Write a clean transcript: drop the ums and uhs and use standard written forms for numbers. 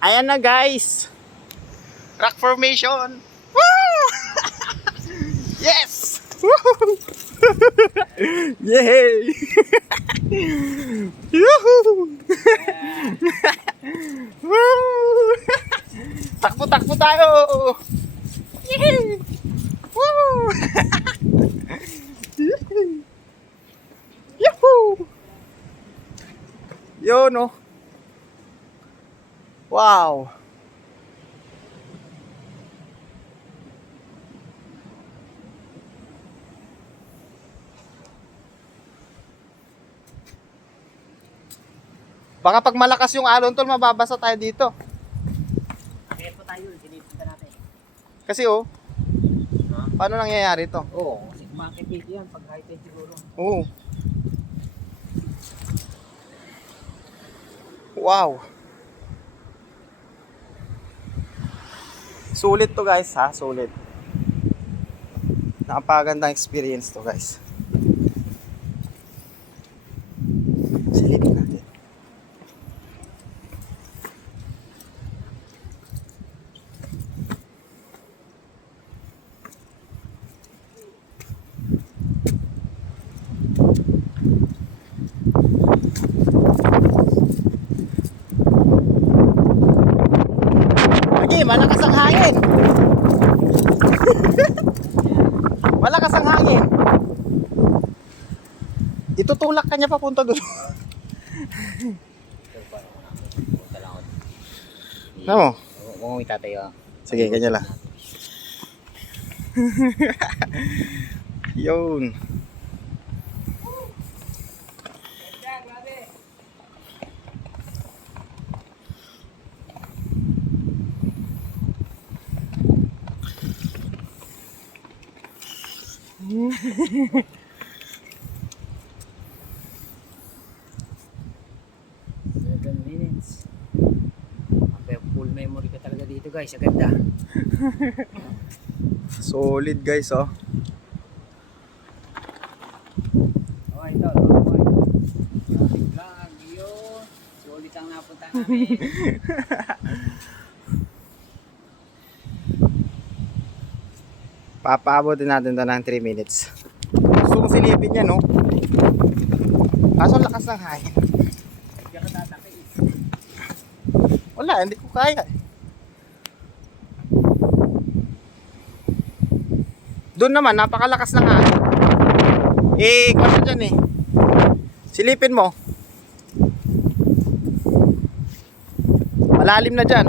Ayan na guys. Rock formation. Woo! Yes! Woo! Yay! Yuhu! Woo! Takbo-takbo tayo. Yay! Woo! Yahoo! Yun oh. Wow. Baka pag malakas yung alon tol, mababasa tayo dito. Kaya po tayo, sinipunta natin. Kasi oh, paano nangyayari to? Oo, kasi kumakit dito yan pag high tide siguro. Oo. Wow. Sulit to guys ha, sulit. Napakagandang experience to guys. Silipin natin. Lagi, malakas ang hangin. Malakas ang hangin. Itutulak ka niya papunta doon. Punta lang ako. Ano mo? Kung may tatayo. Sige, ganyan lang. Yun. Minutes. Full memory ka talaga dito guys, ang ganda. Solid guys oh. Okay, ito. Okay. Traffic vlog, yun. Sulit ang napunta namin. Papaabotin natin to ng 3 minutes. Gusto kong silipin yan no. Kaso lakas ng hangin. Diyan ka tataki. Wala, hindi ko kaya. Doon naman, napakalakas ng hangin. Eh, kasi dyan eh. Silipin mo. Malalim na dyan.